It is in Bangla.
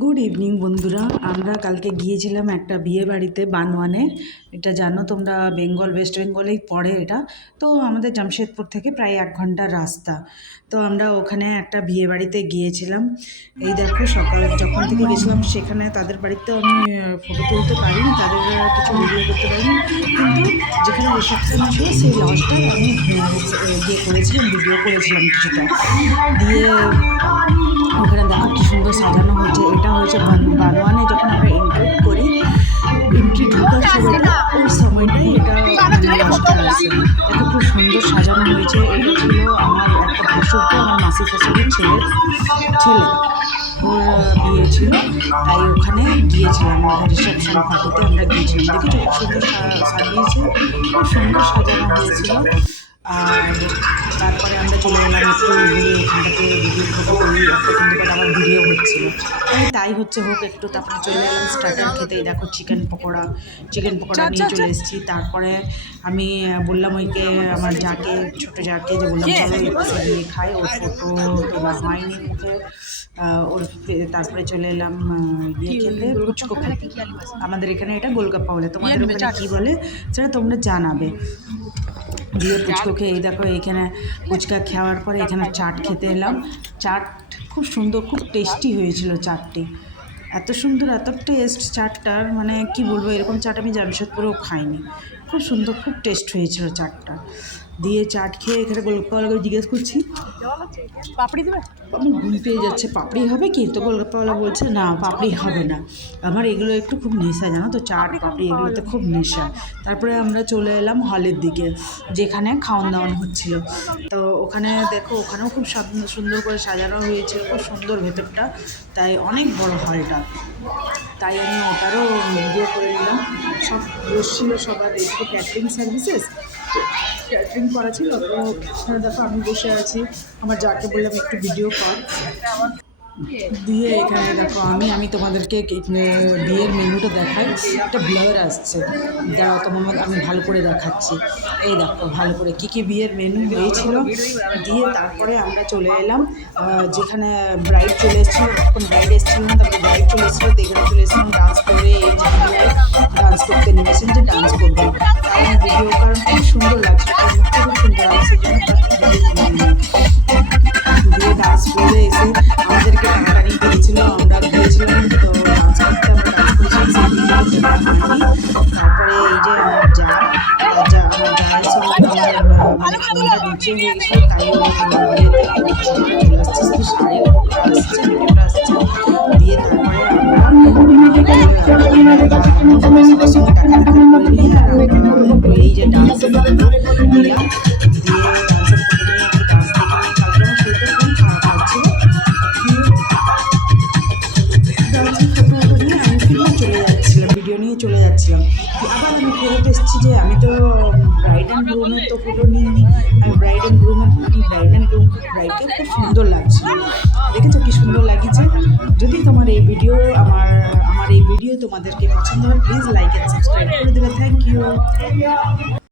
গুড ইভিনিং বন্ধুরা, আমরা কালকে গিয়েছিলাম একটা বিয়ে বাড়িতে বানওয়ানে। এটা জানো তোমরা, বেঙ্গল, ওয়েস্ট বেঙ্গলেই পড়ে এটা। তো আমাদের জামশেদপুর থেকে প্রায় 1 ঘন্টার রাস্তা। তো আমরা ওখানে একটা বিয়ে বাড়িতে গিয়েছিলাম। এই দেখো, সকাল যখন থেকে গেছিলাম সেখানে তাদের বাড়িতেও আমি ফটো তুলতে পারিনি, তাদের কিছু ভিডিও করতে পারিনি, কিন্তু যেখানে রিসেপশন ছিল সেই লজটার আমি ইয়ে করেছিলাম, ভিডিও করেছিলাম কিছুটা। দিয়ে ওখানে দেখো কি সুন্দর সাজানো হয়েছে। এটা হয়েছে বানওয়ানে যখন আমরা এন্ট্রি ঢোকার সময়টা, ওই সময়টাই এটা লজটা আছে। দেখো খুব সুন্দর সাজানো হয়েছে। এটা ছিল আমার একটা ভাসুরকে, আমার মাসি শাশুড়ির ছেলে ওর বিয়ে ছিল, তাই ওখানে গিয়েছিলাম। রিসেপশন পার্টিতে আমরা গিয়েছিলাম। দেখেছো খুব সুন্দর সাজিয়েছে, খুব সুন্দর সাজানো হয়েছিল। আর তারপরে আমরা চলে এলাম একটু ঘুরে, ওখানটাতে ভিডিও ফটো করি, একটা কিন্তু আমার ভিডিও হচ্ছিলো। তাই হচ্ছে হোক একটু। তারপরে চলে এলাম স্টার্টার খেতে। দেখো চিকেন পকোড়া নিয়ে চলে এসেছি। তারপরে আমি বললাম ওইকে, আমার যাকে, ছোটো যাকে, যে বললাম চলো একটু নিয়ে খাই। ওর ফটো তোলা হয়নি মুখে ওর। তারপরে চলে এলাম ইয়ে খেতে, ফুচকো খেতে। আমাদের এখানে এটা গোলগাপ্পা বলে, তোমাদের ওখানে কী বলে সেটা তোমরা জানাবে। দিয়ে ফুচকো খেয়ে, এই দেখো এইখানে ফুচকা খাওয়ার পরে এখানে চাট খেতে এলাম। চাট খুব সুন্দর, খুব টেস্টি হয়েছিল চাটটি। এত সুন্দর, এত টেস্ট চাটটার, মানে কি বলবো, এরকম চাট আমি জামশেদপুরেও খাইনি। খুব সুন্দর, খুব টেস্ট হয়েছিল চাটটা। দিয়ে চাট খেয়ে এখানে গোলগাপ্পাওয়ালাকে জিজ্ঞেস করছি পাপড়ি দেবে, আমার ঘুম পেয়ে যাচ্ছে, পাপড়ি হবে কি? তো গোলগাপ্পাওয়ালা বলছে না, পাপড়ি হবে না। আমার এগুলো একটু খুব নেশা, জানো তো, চাট পাপড়ি এগুলোতে খুব নেশা। তারপরে আমরা চলে এলাম হলের দিকে, যেখানে খাওয়ান দাওয়ান হচ্ছিল। তো ওখানে দেখো, ওখানেও খুব সুন্দর করে সাজানো হয়েছিল, খুব সুন্দর ভেতরটা, তাই অনেক বড় হলটা। তাই আমি ওটারও ভিডিও করে নিলাম। সব বসছিল সবার, একটু ক্যাটারিং সার্ভিসেস, ক্যাটারিং করা ছিল। তো দেখো আমি বসে আছি, আমার যাকে বললাম একটু ভিডিও কর। দিয়ে এখানে দেখো আমি তোমাদেরকে বিয়ের মেনুটা দেখাই। একটা ব্লার আসছে, দাঁড়াও তোমার আমি ভালো করে দেখাচ্ছি। এই দেখো ভালো করে কী বিয়ের মেনু হয়েছিল। দিয়ে তারপরে আমরা চলে এলাম যেখানে ব্রাইড চলে এসেছিলো। তখন ব্রাইড এসেছিল না, তারপরে ব্রাইড চলে এসেছিলো। তো এখানে চলে এসেছিলাম ডান্স করে, এই যে ডান্স করতে নেমেছেন, যে ডান্স করবেন। তাই আমি ভিডিও, কারণ খুব সুন্দর লাগছে, খুব সুন্দর লাগছে, জন্য দিয়ে ডান্স করে এসে আমাদেরকে টানাটানি করেছিল। আমরা গিয়েছিলাম তো ডান্স করতে, আমরা ডান্স করেছিলাম, সেই তারপরে এই যে আমার আমার জায়ের সঙ্গে আমার মানে ফোনটা নিচে হয়ে গেছিলো, তাই চলে আসছে, শুধু শাড়ি আসছে, ভিডিওটা আসছে। দিয়ে তারপরে আমরা সবার সঙ্গে টাকা করে নিয়ে আর একটু এই যে ডান্সের ফটো নিলাম। দিয়ে ডান্সের ফটো নিয়ে একটু ডান্স দেখে নিয়ে, কালকে আমার শরীরটা খুবই খারাপ লাগছিল। ডান্সের ফটো নিয়ে আমি চলে যাচ্ছিলাম, ভিডিও নিয়ে চলে যাচ্ছিলাম। আবার আমি ফেরত এসেছি যে আমি তো ব্রাইড অ্যান্ড গ্রুমের তো ফটো নিইনি, আমি ব্রাইডকে খুব সুন্দর লাগছিল। দেখেছো কি সুন্দর লাগিয়েছে। যদি তোমার এই ভিডিও আমার এই ভিডিও তোমাদেরকে পছন্দ হয়, প্লিজ লাইক অ্যান্ড সাবস্ক্রাইব করে দেবে। Thank you.